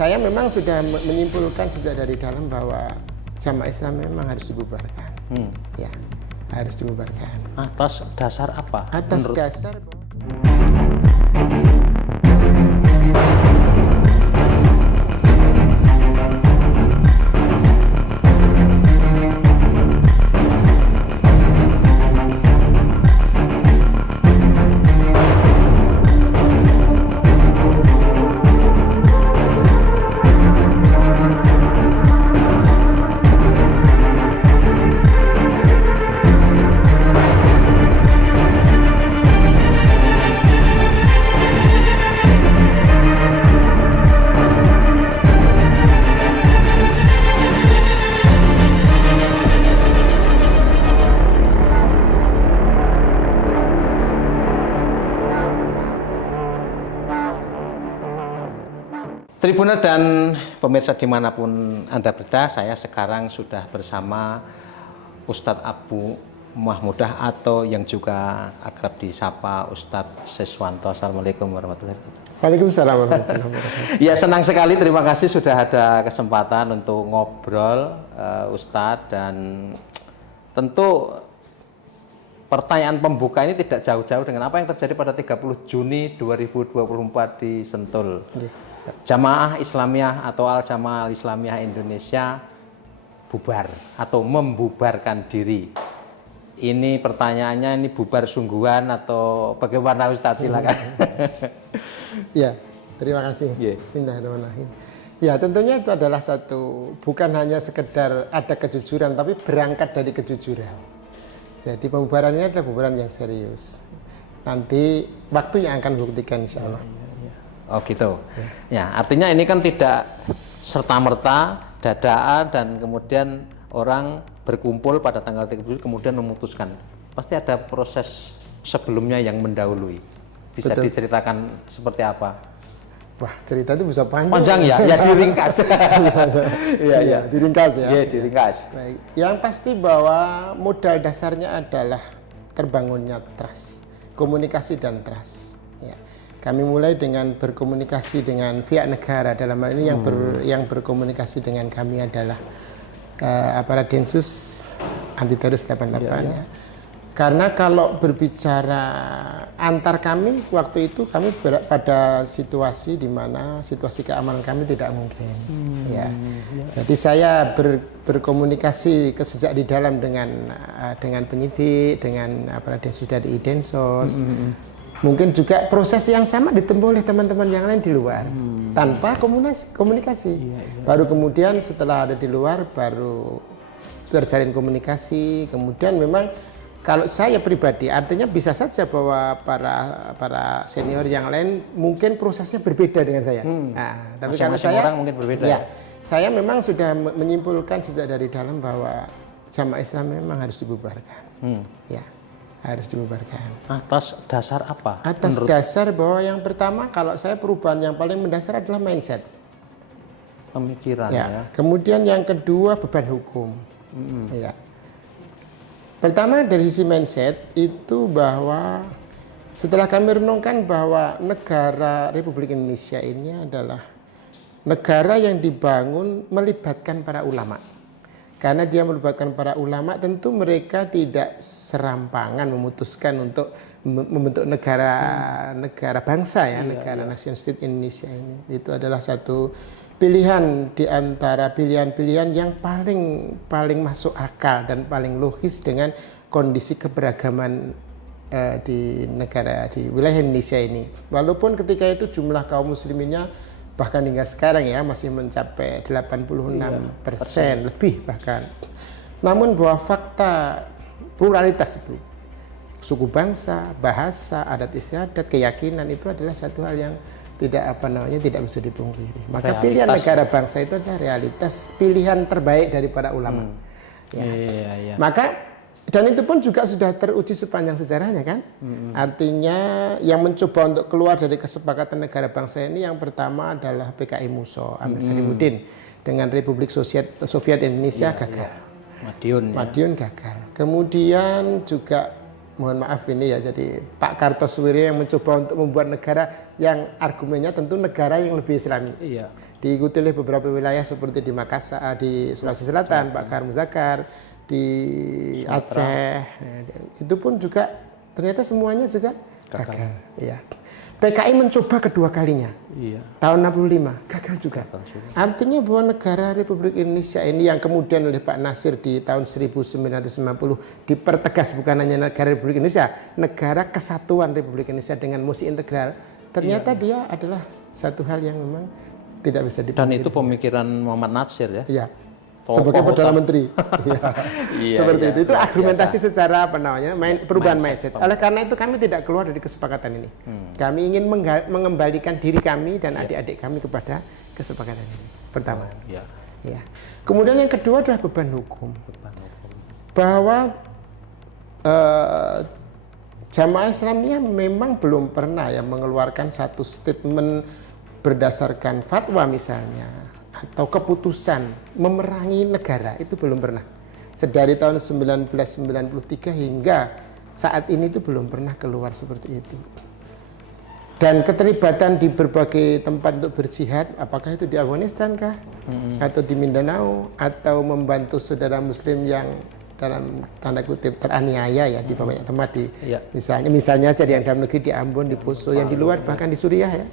saya memang sudah menyimpulkan sejak dari dalam bahwa Jamaah Islam memang harus dibubarkan. Ya, harus dibubarkan. Atas dasar apa? Atas menurut... dasar Tribuner dan pemirsa dimanapun Anda berada, saya sekarang sudah bersama Ustadz Abu Mahmudah atau yang juga akrab disapa Ustadz Siswanto. Assalamualaikum warahmatullahi wabarakatuh. Waalaikumsalam warahmatullahi wabarakatuh. Ya, senang sekali, terima kasih sudah ada kesempatan untuk ngobrol Ustadz, dan tentu pertanyaan pembuka ini tidak jauh-jauh dengan apa yang terjadi pada 30 Juni 2024 di Sentul. Jamaah Islamiyah atau Al-Jamaah Al-Islamiyah Indonesia bubar atau membubarkan diri. Ini pertanyaannya, ini bubar sungguhan atau bagaimana Ustadz, silakan. Ya, terima kasih. Bismillahirrahmanirrahim. Ya, tentunya itu adalah satu, bukan hanya sekedar ada kejujuran, tapi berangkat dari kejujuran. Jadi pembubaran ini adalah pembubaran yang serius. Nanti waktu yang akan buktikan, insya Allah. Oh gitu. Ya, artinya ini kan tidak serta-merta, dadaan, dan kemudian orang berkumpul pada tanggal 30 kemudian memutuskan. Pasti ada proses sebelumnya yang mendahului. Bisa Betul. Diceritakan seperti apa? Wah, cerita itu bisa panjang. Panjang ya? Ya diringkas. Iya, diringkas ya. Iya, diringkas. Baik. Yang pasti bahwa modal dasarnya adalah terbangunnya trust, komunikasi dan trust. Ya. Kami mulai dengan berkomunikasi dengan pihak negara, dalam hal ini yang berkomunikasi dengan kami adalah aparat Densus Anti Teroris 88 ya. Karena kalau berbicara antar kami waktu itu kami pada situasi di mana situasi keamanan kami tidak mungkin. Ya. Jadi saya berkomunikasi sejak di dalam dengan penyidik, dengan aparat Densus dari Densus. Mungkin juga proses yang sama ditempuh oleh teman-teman yang lain di luar tanpa komunikasi. Baru kemudian setelah ada di luar baru terjalin komunikasi. Kemudian memang kalau saya pribadi artinya bisa saja bahwa para senior yang lain mungkin prosesnya berbeda dengan saya. Nah, tapi kalau saya orang mungkin berbeda. Ya, saya memang sudah menyimpulkan sejak dari dalam bahwa Jamaah Islam memang harus dibubarkan. Ya. Harus dibubarkan. Atas dasar apa? Atas dasar bahwa yang pertama, kalau saya perubahan yang paling mendasar adalah mindset. Pemikiran ya. Kemudian yang kedua beban hukum. Ya. Pertama dari sisi mindset itu bahwa setelah kami renungkan bahwa negara Republik Indonesia ini adalah negara yang dibangun melibatkan para ulama. Karena dia melibatkan para ulama, tentu mereka tidak serampangan memutuskan untuk membentuk negara bangsa ya, negara nation state Indonesia ini. Itu adalah satu pilihan di antara pilihan-pilihan yang paling masuk akal dan paling logis dengan kondisi keberagaman di wilayah Indonesia ini. Walaupun ketika itu jumlah kaum musliminnya bahkan hingga sekarang ya masih mencapai 86% lebih bahkan. Namun bahwa fakta pluralitas itu, suku bangsa, bahasa, adat istiadat, keyakinan itu adalah satu hal yang tidak bisa dipungkiri. Maka realitas, pilihan negara bangsa itu adalah realitas pilihan terbaik dari para ulama. Maka dan itu pun juga sudah teruji sepanjang sejarahnya kan. Artinya yang mencoba untuk keluar dari kesepakatan negara bangsa ini yang pertama adalah PKI Musa Amir Salihuddin dengan Republik Soviet Indonesia gagal. Madiun gagal. Kemudian juga mohon maaf ini ya, jadi Pak Kartosuwiryo yang mencoba untuk membuat negara yang argumennya tentu negara yang lebih Islami. diikuti oleh beberapa wilayah seperti di Makassar, di Sulawesi Selatan, Pak Kar Muzakar, di Aceh. Itu pun juga ternyata semuanya juga gagal. Ya. PKI mencoba kedua kalinya. Iya. Tahun 65 gagal juga. Artinya bahwa negara Republik Indonesia ini yang kemudian oleh Pak Nasir di tahun 1990 dipertegas bukan hanya negara Republik Indonesia, negara kesatuan Republik Indonesia dengan musi integral. Ternyata dia adalah satu hal yang memang tidak bisa dipungkiri. Dan itu pemikiran Muhammad Natsir ya. Iya. Sebagai Perdana Menteri. Seperti itu. Itu argumentasi secara apa namanya? Perubahan mindset. Oleh karena itu kami tidak keluar dari kesepakatan ini. Kami ingin mengembalikan diri kami dan adik-adik kami kepada kesepakatan ini. Pertama. Ya. Kemudian yang kedua adalah beban hukum. Bahwa Jamaah Islamiyah memang belum pernah ya mengeluarkan satu statement berdasarkan fatwa misalnya atau keputusan memerangi negara, itu belum pernah. Sedari tahun 1993 hingga saat ini itu belum pernah keluar seperti itu. Dan keterlibatan di berbagai tempat untuk berjihad, apakah itu di Afghanistan kah? Atau di Mindanao, atau membantu saudara muslim yang dalam tanda kutip teraniaya ya di banyak tempat di misalnya aja yang dalam negeri di Ambon, di Poso, yang di luar bahkan di Suriah ya.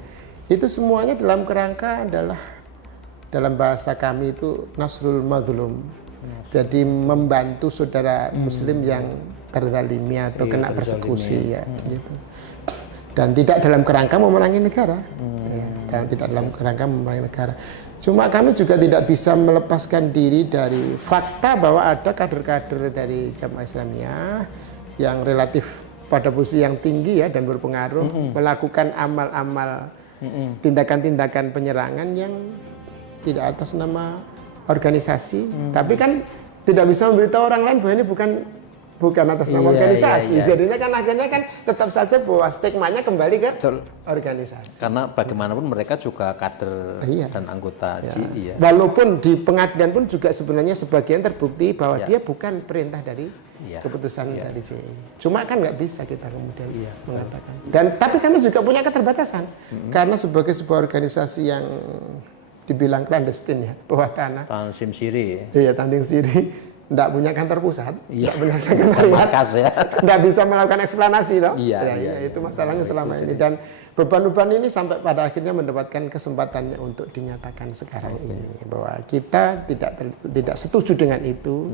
Itu semuanya dalam kerangka adalah dalam bahasa kami itu nasrul mazlum. Jadi membantu saudara muslim yang terzalimi atau kena persekusi ya gitu. Dan tidak dalam kerangka memerangi negara. Dan tidak dalam kerangka memerangi negara. Cuma kami juga tidak bisa melepaskan diri dari fakta bahwa ada kader-kader dari Jamaah Islamiyah yang relatif pada posisi yang tinggi ya dan berpengaruh melakukan amal-amal tindakan-tindakan penyerangan yang tidak atas nama organisasi, tapi kan tidak bisa memberitahu orang lain bahwa ini bukan atas nama organisasi. Jadinya kan akhirnya kan tetap saja bahwa stigmanya kembali ke organisasi. Karena bagaimanapun mereka juga kader dan anggota GI ya. Walaupun di pengadilan pun juga sebenarnya sebagian terbukti bahwa dia bukan perintah dari keputusan dari GI. Cuma kan nggak bisa kita kemudian mengatakan. Dan tapi kami juga punya keterbatasan karena sebagai sebuah organisasi yang dibilang clandestine ya, bawah tanah. Tansim Siri. Iya, Tanjung Siri. Tidak punya kantor pusat, tidak punya sekretariat, tidak bisa melakukan eksplanasi, toh. Itu masalahnya selama ini. Dan beban-beban ini sampai pada akhirnya mendapatkan kesempatannya untuk dinyatakan sekarang ini bahwa kita tidak setuju dengan itu,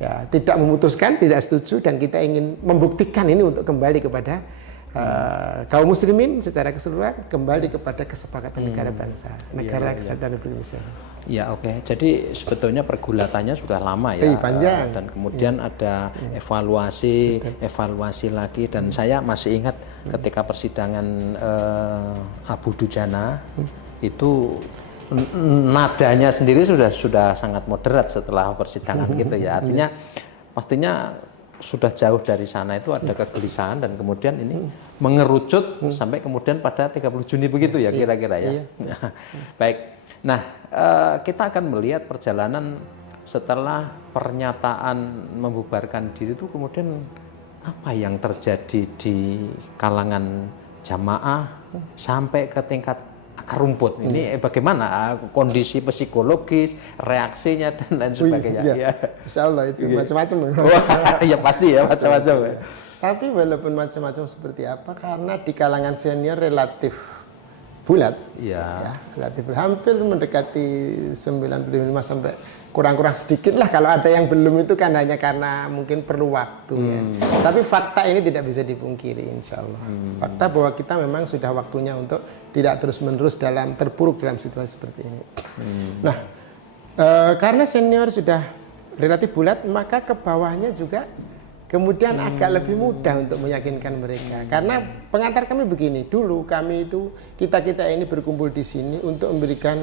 ya tidak memutuskan, tidak setuju, dan kita ingin membuktikan ini untuk kembali kepada kaum muslimin secara keseluruhan, kembali kepada kesepakatan negara bangsa, negara kesatuan Republik Indonesia. Ya oke, jadi sebetulnya pergulatannya sudah lama ya, panjang. Dan kemudian ada evaluasi lagi, dan saya masih ingat ketika persidangan Abu Dujana itu nadanya sendiri sudah sangat moderat setelah persidangan gitu ya, artinya pastinya sudah jauh dari sana itu ada kegelisahan dan kemudian ini mengerucut sampai kemudian pada 30 Juni begitu ya kira-kira ya. Baik. Nah, kita akan melihat perjalanan setelah pernyataan membubarkan diri itu kemudian apa yang terjadi di kalangan jamaah sampai ke tingkat akar rumput. Ini bagaimana kondisi psikologis, reaksinya dan lain sebagainya. Insya Allah itu macam-macam. Ya pasti ya macam-macam. Tapi walaupun macam-macam seperti apa, karena di kalangan senior relatif bulat, relatif hampir mendekati 95 sampai kurang-kurang sedikit lah. Kalau ada yang belum itu kan hanya karena mungkin perlu waktu ya. Tapi fakta ini tidak bisa dipungkiri insya Allah. Fakta bahwa kita memang sudah waktunya untuk tidak terus-menerus terpuruk dalam situasi seperti ini. Nah, karena senior sudah relatif bulat, maka ke bawahnya juga kemudian agak lebih mudah untuk meyakinkan mereka. Karena pengantar kami begini, dulu kami itu, kita-kita ini berkumpul di sini untuk memberikan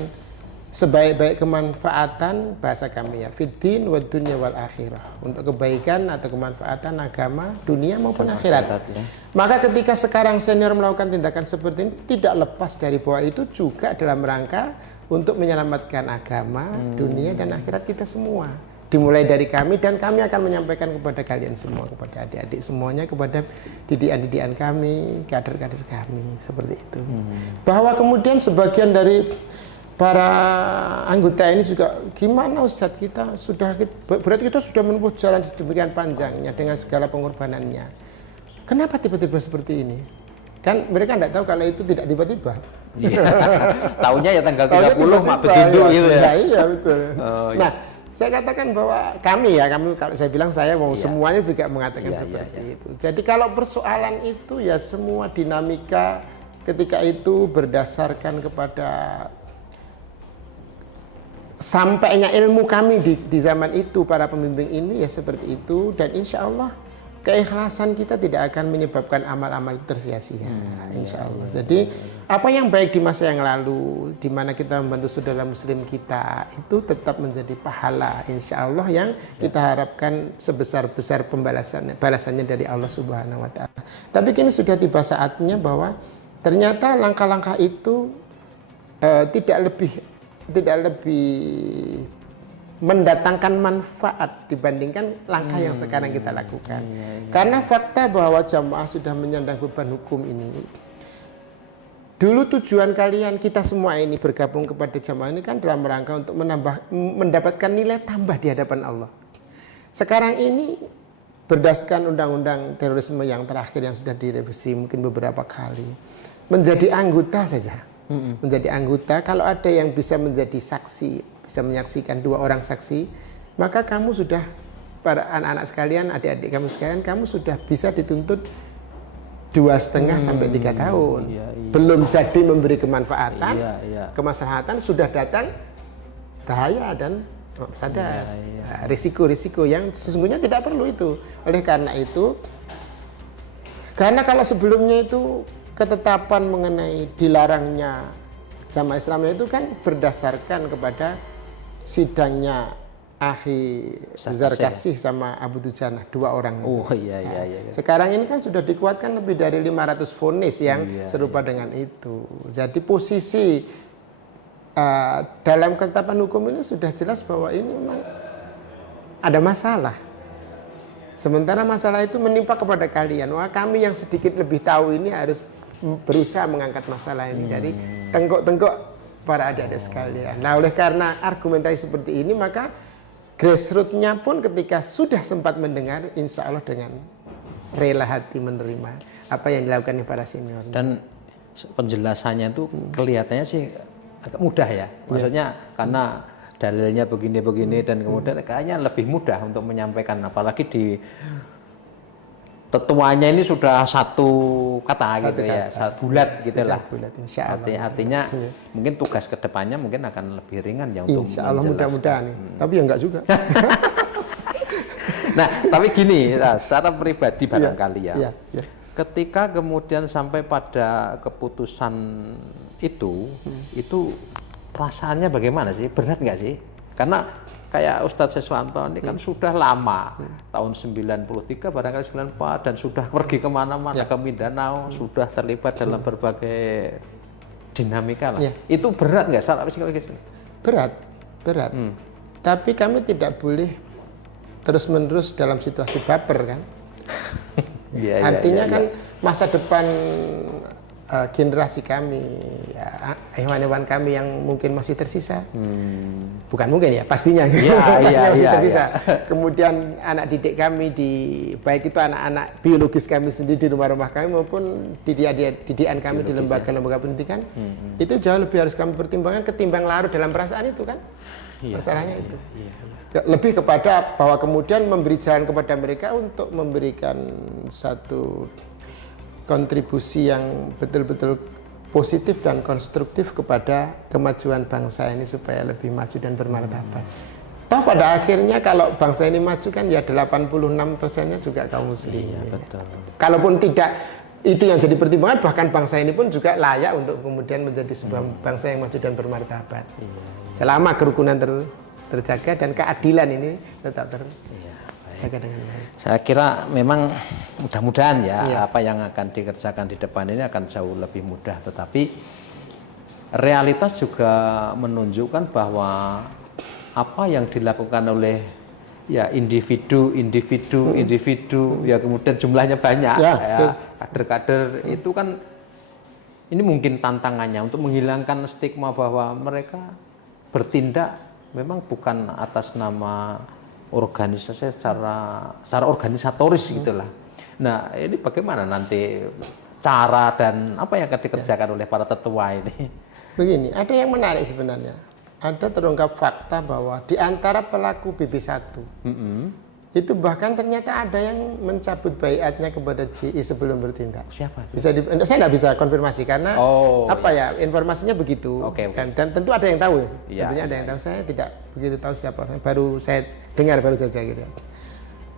sebaik-baik kemanfaatan, bahasa kami ya, fiddin wa dunya wal akhirah, untuk kebaikan atau kemanfaatan agama, dunia maupun akhirat. Maka ketika sekarang senior melakukan tindakan seperti ini, tidak lepas dari bahwa itu juga dalam rangka untuk menyelamatkan agama, dunia dan akhirat kita semua. Dimulai dari kami, dan kami akan menyampaikan kepada kalian semua, kepada adik-adik semuanya, kepada didikan-didikan kami, kader-kader kami, seperti itu. Bahwa kemudian sebagian dari para anggota ini juga gimana Ustadz, berarti kita sudah menempuh jalan sedemikian panjangnya dengan segala pengorbanannya. Kenapa tiba-tiba seperti ini? Kan mereka tidak tahu kalau itu tidak tiba-tiba. Iya. Taunya ya tanggal 30 mak begitu gitu ya. Iya betul. Oh, iya. Nah, saya katakan bahwa kami kalau saya bilang saya mau semuanya juga mengatakan seperti itu. Jadi kalau persoalan itu ya semua dinamika ketika itu berdasarkan kepada sampainya ilmu kami di zaman itu, para pembimbing ini ya seperti itu, dan insya Allah keikhlasan kita tidak akan menyebabkan amal-amal itu tersia-sia, insya Allah. Jadi apa yang baik di masa yang lalu, di mana kita membantu saudara muslim kita, itu tetap menjadi pahala insya Allah yang kita harapkan sebesar-besar balasannya dari Allah Subhanahu Wa Taala. Tapi kini sudah tiba saatnya bahwa ternyata langkah-langkah itu tidak lebih mendatangkan manfaat dibandingkan langkah yang sekarang kita lakukan. Karena fakta bahwa jamaah sudah menyandang beban hukum ini. Dulu tujuan kalian, kita semua ini bergabung kepada jamaah ini kan dalam rangka untuk mendapatkan nilai tambah di hadapan Allah. Sekarang ini berdasarkan undang-undang terorisme yang terakhir yang sudah direvisi mungkin beberapa kali, menjadi anggota saja. Menjadi anggota, kalau ada yang bisa menjadi saksi, bisa menyaksikan 2 orang saksi, maka kamu sudah, para anak-anak sekalian, adik-adik kamu sekalian, kamu sudah bisa dituntut 2,5 sampai 3 tahun. Belum jadi memberi kemanfaatan, kemaslahatan, sudah datang bahaya dan sadar risiko-risiko yang sesungguhnya tidak perlu itu. Oleh karena itu, karena kalau sebelumnya itu ketetapan mengenai dilarangnya jamaah Islamiyah itu kan berdasarkan kepada sidangnya Akhi Zarkasih sama Abu Dujanah, 2 orang. Oh iya. Sekarang ini kan sudah dikuatkan lebih dari 500 vonis yang serupa dengan itu. Jadi posisi dalam ketetapan hukum ini sudah jelas bahwa ini memang ada masalah. Sementara masalah itu menimpa kepada kalian. Wah, kami yang sedikit lebih tahu ini harus berusaha mengangkat masalah ini dari tengkok-tengkok para adik-adik sekalian. Nah, oleh karena argumentasi seperti ini, maka grassroots-nya pun ketika sudah sempat mendengar, insya Allah dengan rela hati menerima apa yang dilakukan para senior. Dan penjelasannya itu kelihatannya sih agak mudah ya. Maksudnya karena dalilnya begini-begini dan kemudian kayaknya lebih mudah untuk menyampaikan, apalagi di tetuanya ini sudah satu kata gitu ya, bulat gitu lah. Bulat, insya Allah. Artinya mungkin tugas kedepannya mungkin akan lebih ringan ya untuk insya Allah, mudah-mudahan. Tapi ya enggak juga. Nah, tapi gini, secara pribadi barangkali ya, ketika kemudian sampai pada keputusan itu perasaannya bagaimana sih? Berat nggak sih? Karena kayak Ustadz Seswanto ini kan sudah lama, tahun 93 barangkali 94, dan sudah pergi kemana-mana, ke Mindanao, sudah terlibat dalam berbagai dinamika lah. Itu berat nggak secara psikologis? Berat. Tapi kami tidak boleh terus-menerus dalam situasi baper kan. Artinya kan masa depan generasi kami, ya, hewan-hewan kami yang mungkin masih tersisa, bukan mungkin ya, pastinya, masih tersisa. Kemudian anak didik kami baik itu anak-anak biologis kami sendiri di rumah-rumah kami maupun didikan kami di lembaga-lembaga pendidikan, itu jauh lebih harus kami pertimbangkan ketimbang larut dalam perasaan itu kan. Masalahnya itu. Lebih kepada bahwa kemudian memberi jalan kepada mereka untuk memberikan satu kontribusi yang betul-betul positif dan konstruktif kepada kemajuan bangsa ini supaya lebih maju dan bermartabat. Toh pada akhirnya kalau bangsa ini maju kan ya 86%-nya juga kaum muslimin. Betul. Kalaupun tidak itu yang jadi pertimbangan, bahkan bangsa ini pun juga layak untuk kemudian menjadi sebuah bangsa yang maju dan bermartabat. Selama kerukunan terjaga dan keadilan ini tetap terjaga dengan baik. Saya kira memang mudah-mudahan ya apa yang akan dikerjakan di depan ini akan jauh lebih mudah, tetapi realitas juga menunjukkan bahwa apa yang dilakukan oleh individu ya kemudian jumlahnya banyak kader-kader itu kan ini mungkin tantangannya untuk menghilangkan stigma bahwa mereka bertindak memang bukan atas nama organisasi secara organisatoris gitulah. Nah, ini bagaimana nanti cara dan apa yang akan dikerjakan oleh para tetua ini? Begini, ada yang menarik sebenarnya. Ada terungkap fakta bahwa di antara pelaku BB1 itu bahkan ternyata ada yang mencabut baiatnya kepada JI sebelum bertindak. Siapa? Saya nggak bisa konfirmasi karena informasinya begitu. Dan tentu ada yang tahu. Tentunya ada yang tahu. Saya tidak begitu tahu siapa. Baru saya dengar baru saja gitu.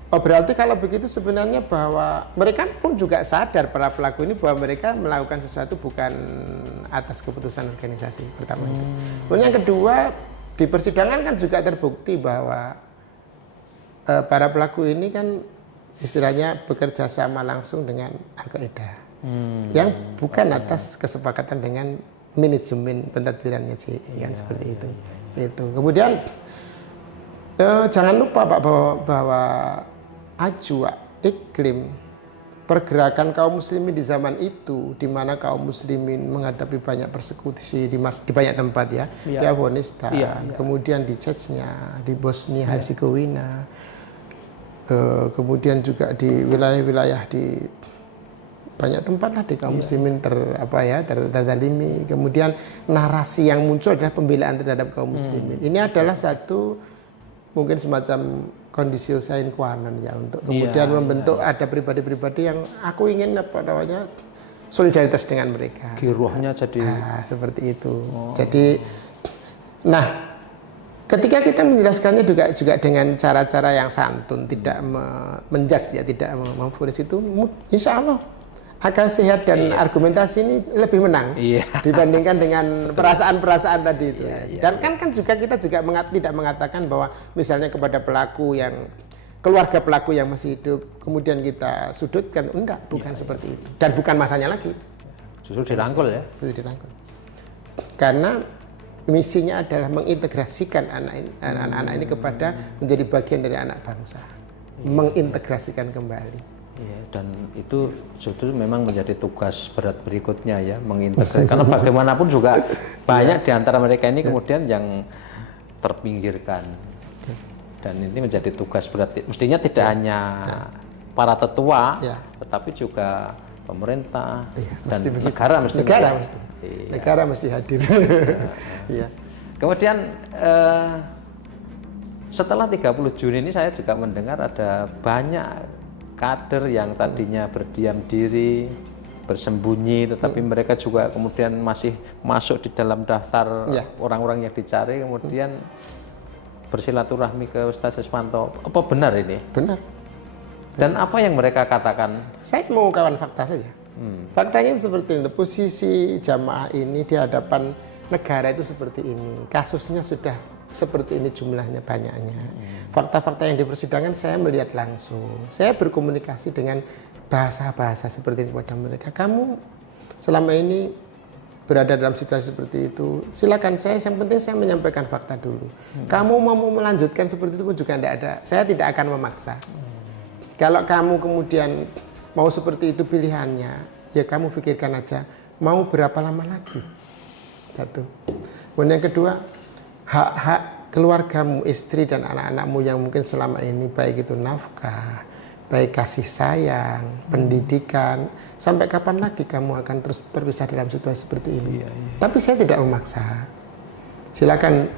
Oh, berarti kalau begitu sebenarnya bahwa mereka pun juga sadar para pelaku ini bahwa mereka melakukan sesuatu bukan atas keputusan organisasi pertama itu. Kemudian yang kedua, di persidangan kan juga terbukti bahwa para pelaku ini kan istilahnya bekerja sama langsung dengan Al-Qaeda yang bukan atas kesepakatan dengan manajemen pentadbirannya JI kan seperti itu. Itu. Kemudian jangan lupa Pak bahwa ajwa iklim pergerakan kaum muslimin di zaman itu, di mana kaum muslimin menghadapi banyak persekusi di banyak tempat ya, di Afghanistan, kemudian di Chechnya, di Bosnia Herzegovina, kemudian juga di wilayah-wilayah di banyak tempat lah di kaum muslimin terzalimi. Kemudian narasi yang muncul adalah pembelaan terhadap kaum muslimin. Ini adalah satu mungkin semacam kondisi sine qua non ya untuk kemudian membentuk ada pribadi-pribadi yang aku ingin solidaritas dengan mereka. Girohnya jadi seperti itu. Jadi, ketika kita menjelaskannya juga dengan cara-cara yang santun, tidak menjudge ya, tidak memfonis itu, insya Allah akal sehat dan argumentasi ini lebih menang dibandingkan dengan perasaan-perasaan tadi itu. Dan kan juga kita juga tidak mengatakan bahwa misalnya kepada keluarga pelaku yang masih hidup kemudian kita sudutkan, enggak, bukan seperti itu. Dan bukan masanya lagi. Justru dirangkul ya. Justru dirangkul. Karena misinya adalah mengintegrasikan anak-anak ini kepada menjadi bagian dari anak bangsa. Mengintegrasikan kembali. Dan itu sebetulnya memang menjadi tugas berat berikutnya ya, mengintegrasi. Karena bagaimanapun juga banyak di antara mereka ini kemudian yang terpinggirkan. Dan ini menjadi tugas berat. Mestinya tidak hanya para tetua, tetapi juga pemerintah dan negara mesti. Negara mesti hadir. Kemudian setelah 30 Juni ini saya juga mendengar ada banyak kader yang tadinya berdiam diri, bersembunyi, tetapi mereka juga kemudian masih masuk di dalam daftar orang-orang yang dicari, kemudian bersilaturahmi ke Ustaz Siswanto. Apa benar ini? Benar. Dan apa yang mereka katakan? Saya mau kawan fakta saja. Faktanya seperti ini, posisi jamaah ini di hadapan negara itu seperti ini, kasusnya sudah seperti ini jumlahnya banyaknya. Fakta-fakta yang di persidangan saya melihat langsung. Saya berkomunikasi dengan bahasa-bahasa seperti ini kepada mereka. Kamu selama ini berada dalam situasi seperti itu, silakan yang penting saya menyampaikan fakta dulu. Kamu mau melanjutkan seperti itu pun juga tidak ada. Saya tidak akan memaksa. Kalau kamu kemudian mau seperti itu pilihannya, ya kamu pikirkan aja mau berapa lama lagi. Satu. Kemudian yang kedua, hak-hak keluargamu, istri dan anak-anakmu yang mungkin selama ini baik itu nafkah, baik kasih sayang, pendidikan, sampai kapan lagi kamu akan terus terpisah dalam situasi seperti ini. Tapi saya tidak memaksa. Silakan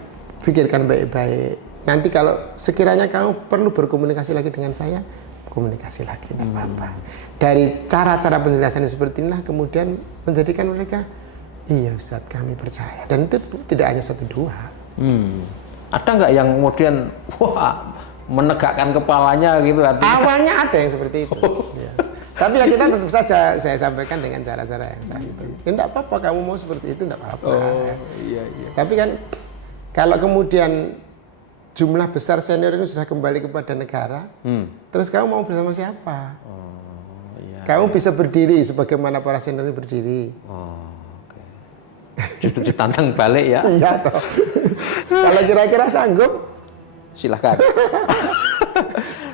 pikirkan baik-baik. Nanti kalau sekiranya kamu perlu berkomunikasi lagi dengan saya, komunikasi lagi, tidak apa-apa. Dari cara-cara penjelasan seperti inilah kemudian menjadikan mereka, iya Ustadz kami percaya. Dan itu tidak hanya satu dua. Ada nggak yang kemudian menegakkan kepalanya gitu? Awalnya ada yang seperti itu. Tapi ya kita tetap saja saya sampaikan dengan cara-cara yang sah itu. Tidak apa-apa kamu mau seperti itu, tidak apa-apa. Tapi kan kalau kemudian jumlah besar senior ini sudah kembali kepada negara, terus kamu mau bersama siapa? Kamu bisa berdiri sebagaimana para senior ini berdiri. Justru ditantang balik ya. Iya toh. Kalau kira-kira sanggup, silahkan.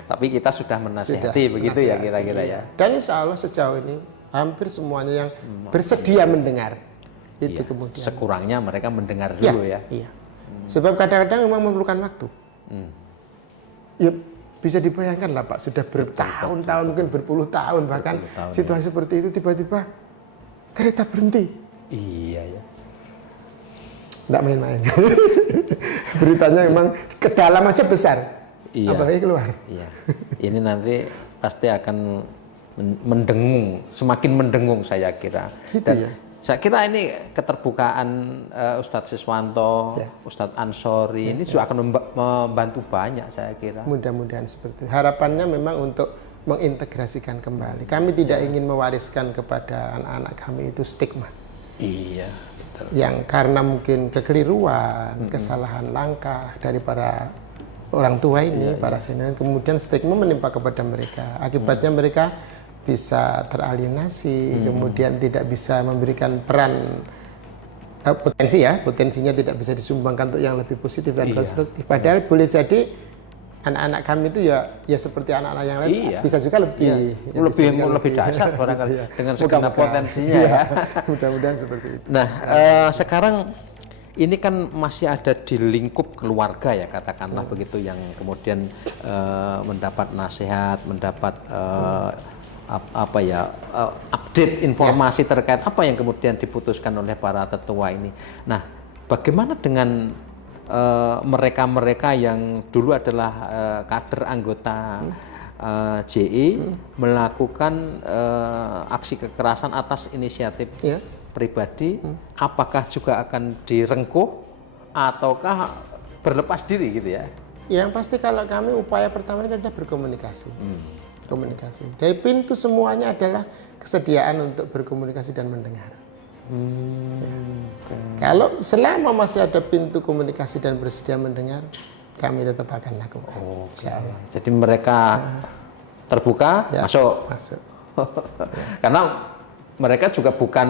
Tapi kita sudah menasihati begitu ya kira-kira ya. Dan insya Allah sejauh ini hampir semuanya yang bersedia mendengar. Itu Iya. kemudian. Sekurangnya mereka mendengar Iya, dulu ya. Iya. Sebab kadang-kadang memang memerlukan waktu. Ya bisa dibayangkan lah Pak, sudah bertahun-tahun, mungkin berpuluh tahun bahkan Berpuluh tahun, situasi seperti itu tiba-tiba kereta berhenti. Iya ya. Nggak main-main. Beritanya memang ke dalam aja besar. Iya. Apalagi keluar. Iya. Ini nanti pasti akan mendengung, semakin mendengung saya kira. Gitu Dan ya. saya kira ini keterbukaan Ustadz Siswanto, Ya. Ustadz Ansori ini juga akan membantu banyak saya kira. Mudah-mudahan seperti itu. Harapannya memang untuk mengintegrasikan kembali. Kami tidak ingin mewariskan kepada anak-anak kami itu stigma. Iya. Yang karena mungkin kekeliruan, kesalahan langkah dari para orang tua ini, para senior, kemudian stigma menimpa kepada mereka. Akibatnya mereka bisa teralienasi, kemudian tidak bisa memberikan peran potensinya tidak bisa disumbangkan untuk yang lebih positif dan konstruktif. Padahal boleh jadi anak-anak kami itu ya seperti anak-anak yang lain, bisa juga lebih lebih dahsyat barangkali dengan segenap potensinya ya. Mudah-mudahan seperti itu. Nah, sekarang ini kan masih ada di lingkup keluarga ya katakanlah begitu yang kemudian mendapat nasihat, mendapat update informasi terkait apa yang kemudian diputuskan oleh para tetua ini. Nah, bagaimana dengan mereka-mereka yang dulu adalah kader anggota JI melakukan aksi kekerasan atas inisiatif pribadi, apakah juga akan direngkuh ataukah berlepas diri gitu ya? Yang pasti kalau kami upaya pertama adalah berkomunikasi. Komunikasi. Dari pintu semuanya adalah kesediaan untuk berkomunikasi dan mendengar. Kalau selama masih ada pintu komunikasi dan bersedia mendengar, kami tetap akan lakukan. Jadi mereka terbuka, masuk. Karena mereka juga bukan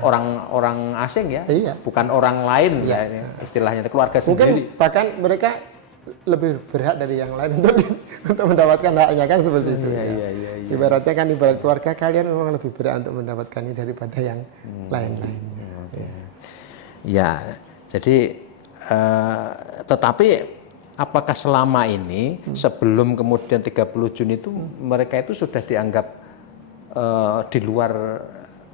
orang asing ya, bukan orang lain ya, ini istilahnya keluarga sendiri. Mungkin bahkan mereka lebih berhak dari yang lain untuk mendapatkan haknya kan seperti itu. Ibaratnya kan ibarat keluarga kalian memang lebih berhak untuk mendapatkannya daripada yang lain-lainnya. Ya, jadi tetapi apakah selama ini sebelum kemudian 30 Juni itu mereka itu sudah dianggap di luar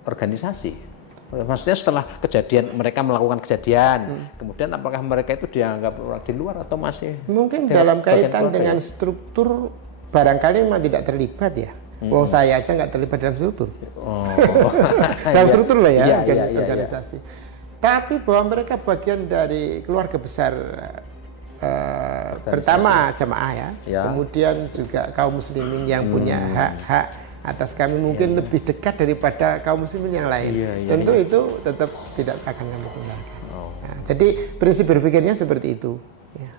organisasi? Maksudnya setelah kejadian mereka melakukan kejadian, kemudian apakah mereka itu dianggap di luar atau masih? Mungkin dalam kaitan dengan struktur barangkali memang tidak terlibat ya. Wong saya aja nggak terlibat dalam struktur. Dalam struktur lah ya, organisasi. Tapi bahwa mereka bagian dari keluarga besar pertama jamaah ya, kemudian juga kaum muslimin yang punya hak atas kami mungkin lebih dekat daripada kaum muslimin yang lain. Tentu itu tetap tidak akan kami tinggalkan. Nah, jadi prinsip berpikirnya seperti itu. Ya.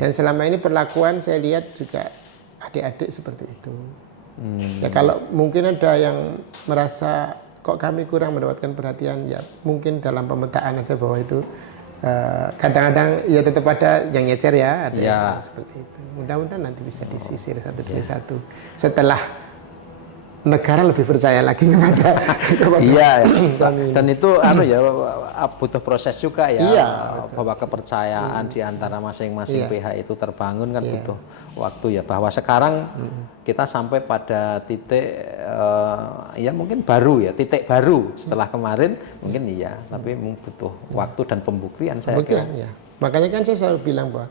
Dan selama ini perlakuan saya lihat juga adik-adik seperti itu. Ya kalau mungkin ada yang merasa kok kami kurang mendapatkan perhatian, ya mungkin dalam pemetaan aja bahwa itu kadang-kadang ya tetap ada yang nyecer ya, ada yang seperti itu. Mudah-mudahan nanti bisa disisir satu demi satu. Setelah negara lebih percaya lagi kepada dan itu butuh proses juga ya, bahwa kepercayaan di antara masing-masing pihak itu terbangun kan butuh waktu ya, bahwa sekarang kita sampai pada titik ya mungkin baru ya, titik baru setelah kemarin mungkin tapi butuh waktu dan pembuktian saya kira. Makanya kan saya selalu bilang bahwa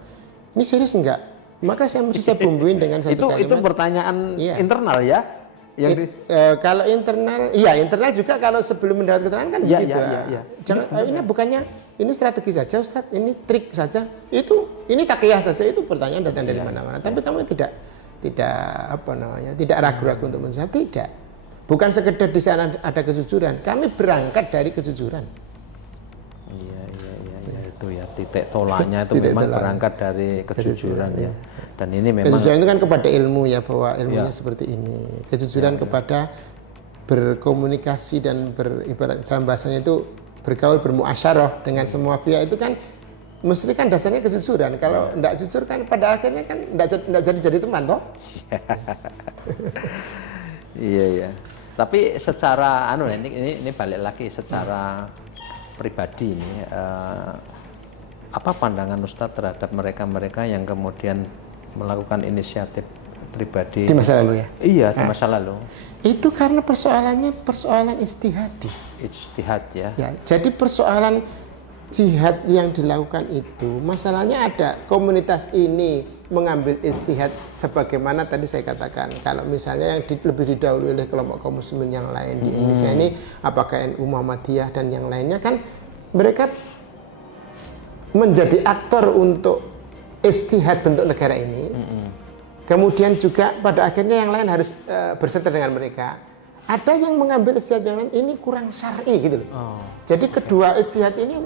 ini serius enggak, maka saya mesti bumbuin dengan satu kalimat. Itu pertanyaan internal ya. Kalau internal, internal juga kalau sebelum mendapat keterangan kan begitu. Jangan, ini bukannya ini strategi saja, Ustadz, ini trik saja, ini takiyah saja, itu pertanyaan datang dari mana-mana. Tapi kamu tidak ragu-ragu untuk menjawab, tidak. Bukan sekedar di sana ada kejujuran, kami berangkat dari kejujuran. Itu ya titik tolaknya itu memang berangkat dari kejujuran ya. Dan ini memang kejujuran itu kan kepada ilmu ya, bahwa ilmunya seperti ini. Kejujuran kepada berkomunikasi dan beribarat dalam bahasanya itu bergaul bermuasyarah dengan semua pihak, itu kan mesti kan dasarnya kejujuran. Kalau tidak jujur kan pada akhirnya kan tidak jadi teman toh. Iya. Tapi secara ini balik lagi secara pribadi ini, apa pandangan Ustadz terhadap mereka-mereka yang kemudian melakukan inisiatif pribadi Di masa lalu ya? Iya, di masa lalu. Itu karena persoalannya persoalan istihadi. Ijtihad ya. Ya, jadi persoalan jihad yang dilakukan itu, masalahnya ada komunitas ini mengambil istihad sebagaimana tadi saya katakan. Kalau misalnya yang lebih didahului oleh kelompok kaum muslimin yang lain di Indonesia ini, apakah NU Muhammadiyah dan yang lainnya, kan mereka menjadi aktor untuk istihad bentuk negara ini. Kemudian juga pada akhirnya yang lain harus berserta dengan mereka. Ada yang mengambil istihad yang lain, ini kurang syar'i gitu loh. Jadi kedua istihad ini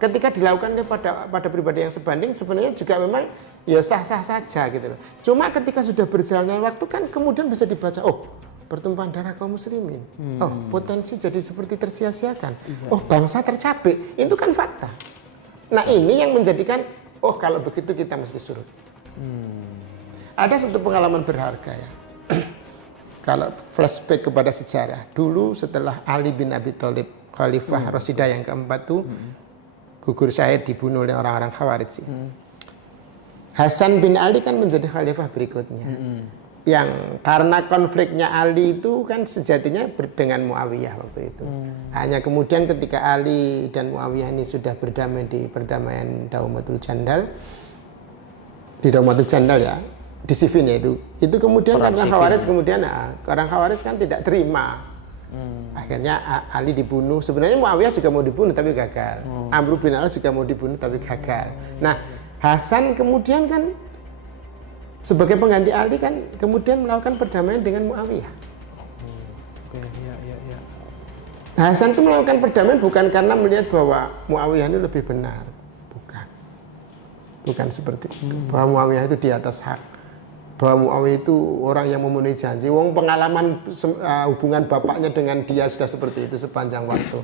ketika dilakukan pada pribadi yang sebanding sebenarnya juga memang ya sah-sah saja gitu loh. Cuma ketika sudah berjalannya waktu kan kemudian bisa dibaca, oh pertumpahan darah kaum muslimin, oh potensi jadi seperti tersia-siakan, oh bangsa tercapek, itu kan fakta. Nah ini yang menjadikan, oh kalau begitu kita mesti surut. Ada satu pengalaman berharga ya. Kalau flashback kepada sejarah, dulu setelah Ali bin Abi Thalib, Khalifah Rasidah yang keempat tuh gugur syahid dibunuh oleh orang-orang Khawarij. Hasan bin Ali kan menjadi khalifah berikutnya. Yang karena konfliknya Ali itu kan sejatinya dengan Muawiyah waktu itu. Hanya kemudian ketika Ali dan Muawiyah ini sudah berdamai di perdamaian Daumatul Jandal, di Daumatul Jandal ya, di Siffin ya itu kemudian karena Khawarij kemudian orang Khawarij kan tidak terima. Akhirnya Ali dibunuh. Sebenarnya Muawiyah juga mau dibunuh tapi gagal. Amr bin Al juga mau dibunuh tapi gagal. Nah, Hasan kemudian kan sebagai pengganti Ali kan kemudian melakukan perdamaian dengan Muawiyah. Hasan itu melakukan perdamaian bukan karena melihat bahwa Muawiyah ini lebih benar. Bukan seperti itu. Bahwa Muawiyah itu di atas hak. Bahwa Muawiyah itu orang yang memenuhi janji. Wong pengalaman hubungan bapaknya dengan dia sudah seperti itu sepanjang waktu.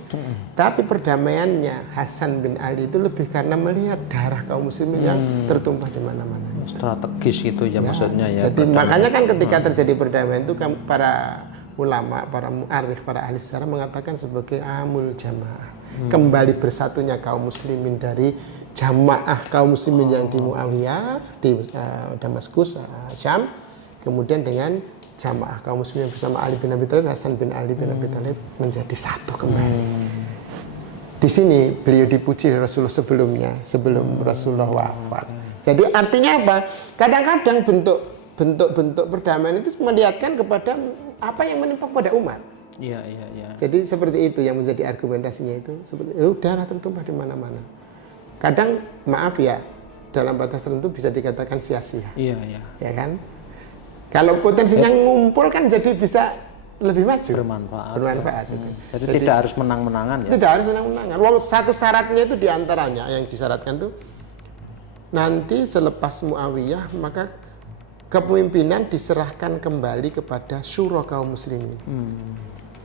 Tapi perdamaiannya Hasan bin Ali itu lebih karena melihat darah kaum muslimin yang tertumpah di mana-mana. Strategis itu ya maksudnya ya. Jadi makanya kan ketika terjadi perdamaian itu para ulama, para mu'arrikh, para ahli sejarah mengatakan sebagai amul jamaah. Kembali bersatunya kaum muslimin dari jamaah kaum muslimin yang di Muawiyah di Damaskus, Syam, kemudian dengan jamaah kaum muslimin bersama Ali bin Abi Thalib, Hasan bin Ali bin Abi Thalib menjadi satu kembali. Di sini beliau dipuji Rasulullah sebelum Rasulullah wafat. Jadi artinya apa? Kadang-kadang bentuk perdamaian itu melihatkan kepada apa yang menimpa pada umat. Iya. Jadi seperti itu yang menjadi argumentasinya itu. Seperti darah tertumpah di mana-mana. Kadang maaf ya, dalam batas tertentu bisa dikatakan sia-sia. Iya. Ya kan? Kalau potensinya ngumpul kan jadi bisa lebih maju. Bermanfaat. Jadi tidak harus menang-menangan ya? Tidak harus menang-menangan. Walau satu syaratnya itu diantaranya yang disyaratkan tuh nanti selepas Muawiyah maka kepemimpinan diserahkan kembali kepada syura kaum muslimin.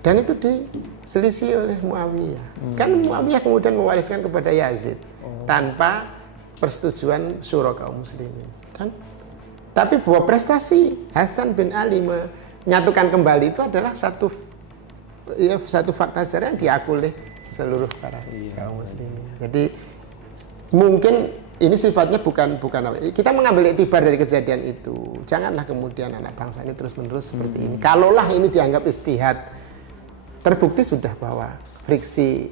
Dan itu diselisih oleh Muawiyah. Kan Muawiyah kemudian mewariskan kepada Yazid tanpa persetujuan syura kaum muslimin. Kan? Tapi bahwa prestasi Hasan bin Ali menyatukan kembali itu adalah satu fakta sejarah yang diakui oleh seluruh para kaum muslimin. Jadi mungkin ini sifatnya bukan apa. Kita mengambil iktibar dari kejadian itu. Janganlah kemudian anak bangsa ini terus-menerus seperti ini. Kalaulah ini dianggap istihad, terbukti sudah bahwa friksi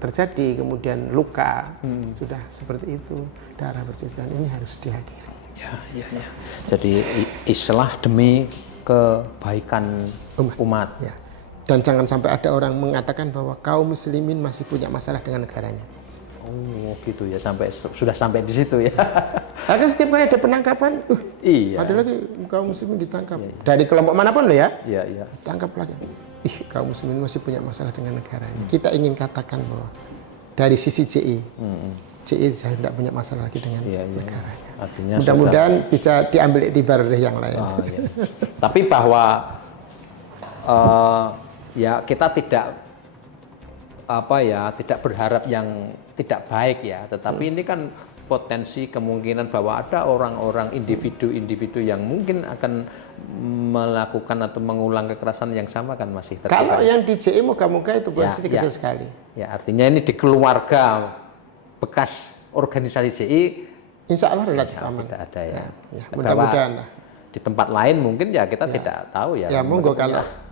terjadi, kemudian luka sudah seperti itu, darah berceceran, ini harus diakhiri. Ya. Jadi islah demi kebaikan umat. Ya. Dan jangan sampai ada orang mengatakan bahwa kaum muslimin masih punya masalah dengan negaranya. Oh gitu ya, sudah sampai di situ ya. Akan setiap kali ada penangkapan, iya. ada lagi kaum muslimin ditangkap. Dari kelompok manapun loh ya. Iya. Tangkap lagi. Kaum muslimin masih punya masalah dengan negaranya. Kita ingin katakan bahwa dari sisi CI, CI tidak punya masalah lagi dengan negaranya. Mudah-mudahan bisa diambil iktibar oleh yang lain. Iya. Tapi bahwa ya kita tidak berharap yang tidak baik ya, tetapi ini kan potensi kemungkinan bahwa ada orang-orang individu-individu yang mungkin akan melakukan atau mengulang kekerasan yang sama kan masih terjadi. Kalau yang di JI moga-moga itu potensi Ya, kecil ya. sekali. Ya, artinya ini di keluarga bekas organisasi JI Insya Allah relatif ya, aman. tidak ada ya. Ya, Bahwa mudah-mudahan lah. di tempat lain mungkin ya kita tidak tahu ya. Ya monggo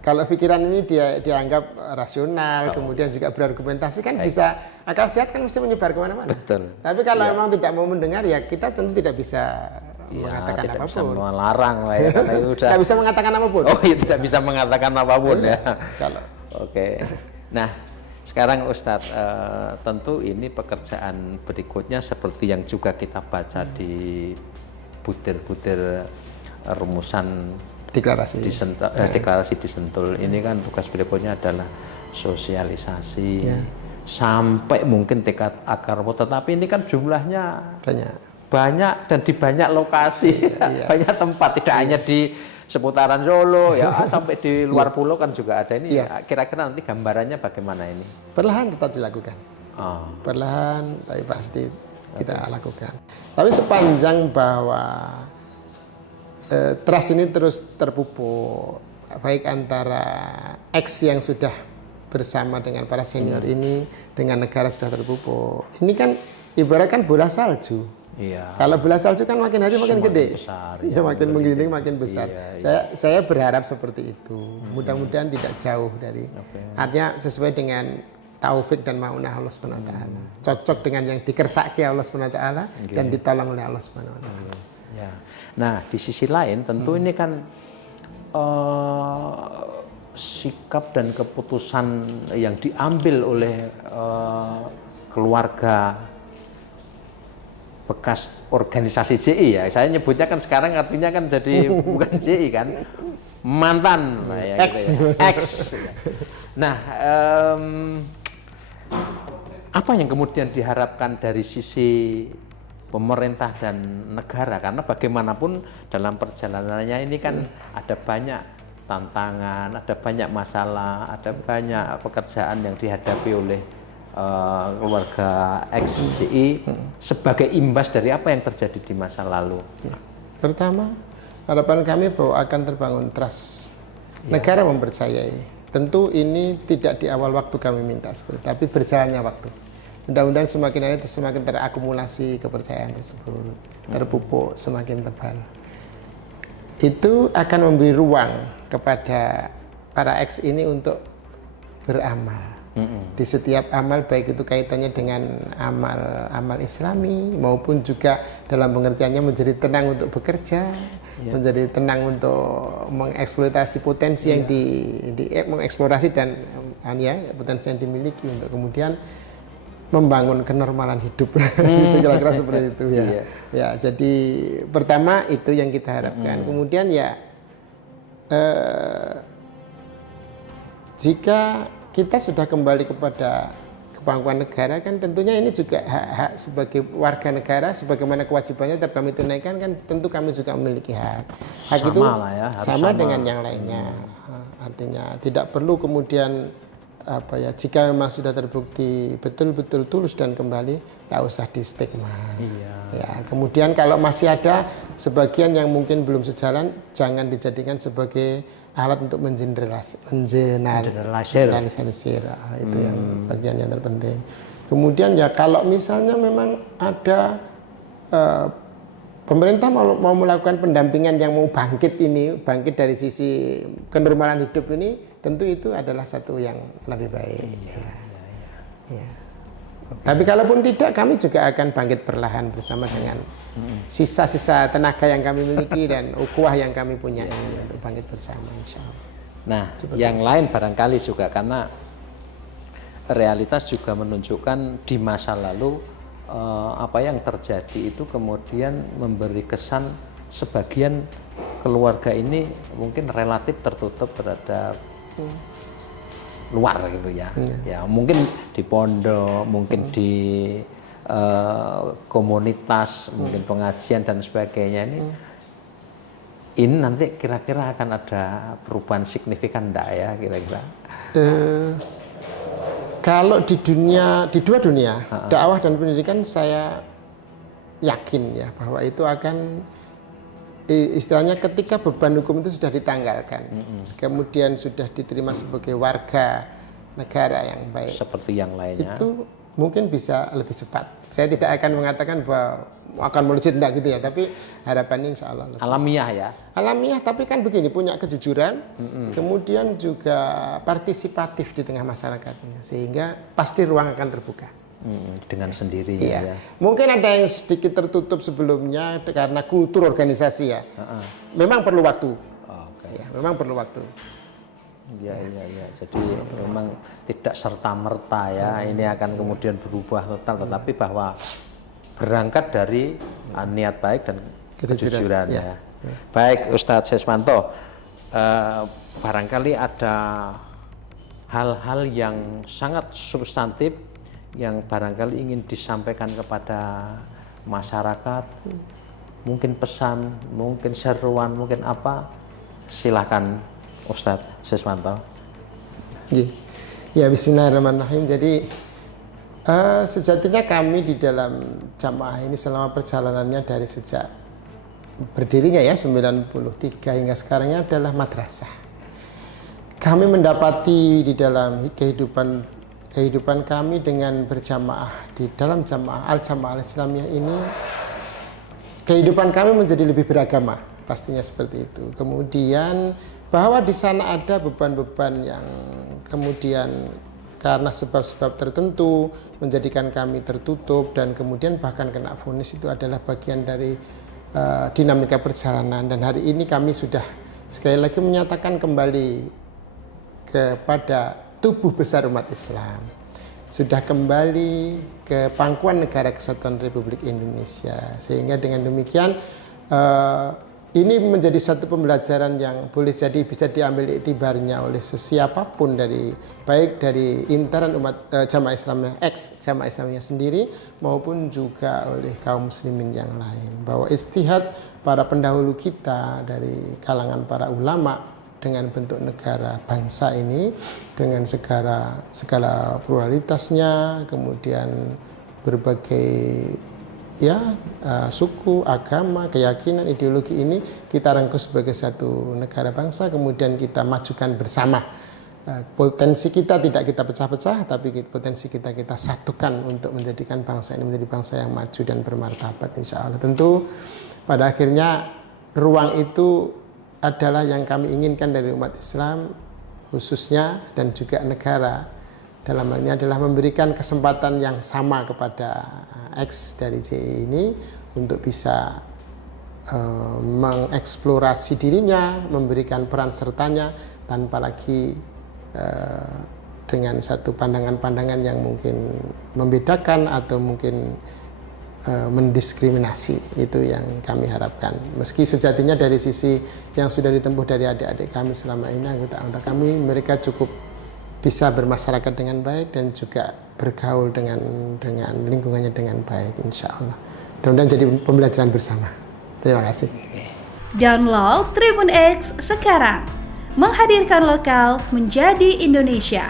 kalau pikiran ini dia dianggap rasional, kemudian juga berargumentasi kan bisa, akal sehat kan mesti menyebar kemana-mana. Betul. Tapi kalau memang tidak mau mendengar ya kita tentu tidak bisa Ya, mengatakan tidak bisa apapun. melarang lah ya karena itu udah. Tidak bisa mengatakan apapun. Oh, iya, tidak bisa mengatakan apapun ya. Kalau Oke. Nah, sekarang Ustadz, tentu ini pekerjaan berikutnya seperti yang juga kita baca di butir-butir rumusan deklarasi. deklarasi di Sentul. Ini kan tugas berikutnya adalah sosialisasi sampai mungkin tingkat akar rumput. Tetapi ini kan jumlahnya banyak dan di banyak lokasi, banyak tempat, tidak hanya di seputaran Solo ya, sampai di luar pulau kan juga ada ini. Kira-kira nanti gambarannya bagaimana ini? Perlahan tetap dilakukan. Perlahan tapi pasti kita lakukan. Tapi sepanjang bahwa trust ini terus terpupuk, baik antara X yang sudah bersama dengan para senior ini, dengan negara sudah terpupuk. Ini kan ibaratkan bola salju. Iya. Kalau bola salju kan makin hari makin gede, besar, ya, makin menggelinding makin besar. Iya, Saya berharap seperti itu. Mudah-mudahan tidak jauh dari. Artinya sesuai dengan taufik dan maunah Allah Subhanahu Wa Taala. Cocok dengan yang dikersaki Allah Subhanahu Wa Taala dan ditolong oleh Allah Subhanahu Wa Taala. Ya. Nah, di sisi lain tentu ini kan sikap dan keputusan yang diambil oleh keluarga bekas organisasi JI ya. Saya nyebutnya kan sekarang artinya kan jadi bukan JI kan, mantan ya, X. gitu ya. X. Nah, apa yang kemudian diharapkan dari sisi pemerintah dan negara, karena bagaimanapun dalam perjalanannya ini kan ada banyak tantangan, ada banyak masalah, ada banyak pekerjaan yang dihadapi oleh keluarga XJI sebagai imbas dari apa yang terjadi di masa lalu. Pertama, harapan kami bahwa akan terbangun trust. Negara mempercayai. Tentu ini tidak di awal waktu kami minta seperti, tapi berjalannya waktu. Mudah-mudahan semakin hari semakin terakumulasi kepercayaan tersebut, terpupuk semakin tebal. Itu akan memberi ruang kepada para X ini untuk beramal. Di setiap amal, baik itu kaitannya dengan amal Islami maupun juga dalam pengertiannya menjadi tenang untuk bekerja, menjadi tenang untuk mengeksploitasi potensi yang mengeksplorasi dan potensi yang dimiliki untuk kemudian membangun kenormalan hidup. Itu kira-kira seperti itu ya. Ya, jadi pertama itu yang kita harapkan. Kemudian ya jika kita sudah kembali kepada kepangkuan negara kan tentunya ini juga hak-hak sebagai warga negara sebagaimana kewajibannya tetap kami tunaikan kan tentu kami juga memiliki hak. Hak sama itu lah ya, harus sama sama dengan yang lainnya. Artinya tidak perlu kemudian jika memang sudah terbukti betul-betul tulus dan kembali tak usah di stigma. Ya, kemudian kalau masih ada sebagian yang mungkin belum sejalan jangan dijadikan sebagai alat untuk mengeneralisir. Itu yang bagian yang terpenting. Kemudian ya kalau misalnya memang ada pemerintah mau melakukan pendampingan yang mau bangkit dari sisi kenormalan hidup ini, tentu itu adalah satu yang lebih baik. Ya. Tapi kalaupun tidak, kami juga akan bangkit perlahan bersama dengan sisa-sisa tenaga yang kami miliki dan ukhuwah yang kami punya untuk bangkit bersama, insya Allah. Nah, yang lain barangkali juga karena realitas juga menunjukkan di masa lalu apa yang terjadi itu kemudian memberi kesan sebagian keluarga ini mungkin relatif tertutup terhadap luar gitu ya. Ya mungkin di pondok, mungkin di komunitas, mungkin pengajian dan sebagainya ini nanti kira-kira akan ada perubahan signifikan enggak ya kira-kira? Kalau di dua dunia, dakwah dan pendidikan saya yakin ya bahwa itu akan istilahnya ketika beban hukum itu sudah ditanggalkan, kemudian sudah diterima sebagai warga negara yang baik, seperti yang lainnya, itu mungkin bisa lebih cepat. Saya tidak akan mengatakan bahwa akan melejit enggak gitu ya, tapi harapannya insya Allah lebih alamiah ya. Alamiah, tapi kan begini, punya kejujuran, kemudian juga partisipatif di tengah masyarakatnya, sehingga pasti ruang akan terbuka. Dengan sendirinya Iya. ya. Mungkin ada yang sedikit tertutup sebelumnya karena kultur organisasi ya. Memang perlu waktu. Oke. Ya, memang perlu waktu. Iya. Jadi memang tidak serta-merta ya, ini akan kemudian berubah total, tetapi bahwa berangkat dari niat baik dan kejujuran ya. Baik Ustadz Seswanto, barangkali ada hal-hal yang sangat substantif yang barangkali ingin disampaikan kepada masyarakat, mungkin pesan, mungkin seruan, mungkin apa, silakan Ustadz Seswanto. Ya, bismillahirrahmanirrahim. Jadi sejatinya kami di dalam jamaah ini selama perjalanannya dari sejak berdirinya ya 93 hingga sekarangnya adalah madrasah. Kami mendapati di dalam kehidupan kami dengan berjamaah di dalam jamaah Al-Jamaah Al-Islamiyah ini, kehidupan kami menjadi lebih beragama, pastinya seperti itu. Kemudian bahwa di sana ada beban-beban yang kemudian karena sebab-sebab tertentu menjadikan kami tertutup dan kemudian bahkan kena vonis, itu adalah bagian dari dinamika perjalanan. Dan hari ini kami sudah sekali lagi menyatakan kembali kepada tubuh besar umat Islam, sudah kembali ke pangkuan Negara Kesatuan Republik Indonesia, sehingga dengan demikian ini menjadi satu pembelajaran yang boleh jadi bisa diambil iktibarnya oleh sesiapapun, dari baik dari intern umat jamaah Islamnya, ex jamaah Islamnya sendiri, maupun juga oleh kaum muslimin yang lain, bahwa istihad para pendahulu kita dari kalangan para ulama dengan bentuk negara bangsa ini, dengan segala pluralitasnya, kemudian berbagai suku, agama, keyakinan, ideologi ini kita rangkum sebagai satu negara bangsa, kemudian kita majukan bersama. Potensi kita tidak kita pecah-pecah, tapi potensi kita satukan untuk menjadikan bangsa ini menjadi bangsa yang maju dan bermartabat insya Allah. Tentu pada akhirnya ruang itu adalah yang kami inginkan dari umat Islam khususnya, dan juga negara. Dalam hal ini adalah memberikan kesempatan yang sama kepada ex dari JI ini untuk bisa mengeksplorasi dirinya, memberikan peran sertanya tanpa lagi dengan satu pandangan-pandangan yang mungkin membedakan atau mungkin mendiskriminasi. Itu yang kami harapkan. Meski sejatinya dari sisi yang sudah ditempuh dari adik-adik kami selama ini, anggota-anggota kami, mereka cukup bisa bermasyarakat dengan baik dan juga bergaul dengan lingkungannya dengan baik insya Allah. Mudah-mudahan jadi pembelajaran bersama. Terima kasih. Download Tribun X sekarang, menghadirkan lokal menjadi Indonesia.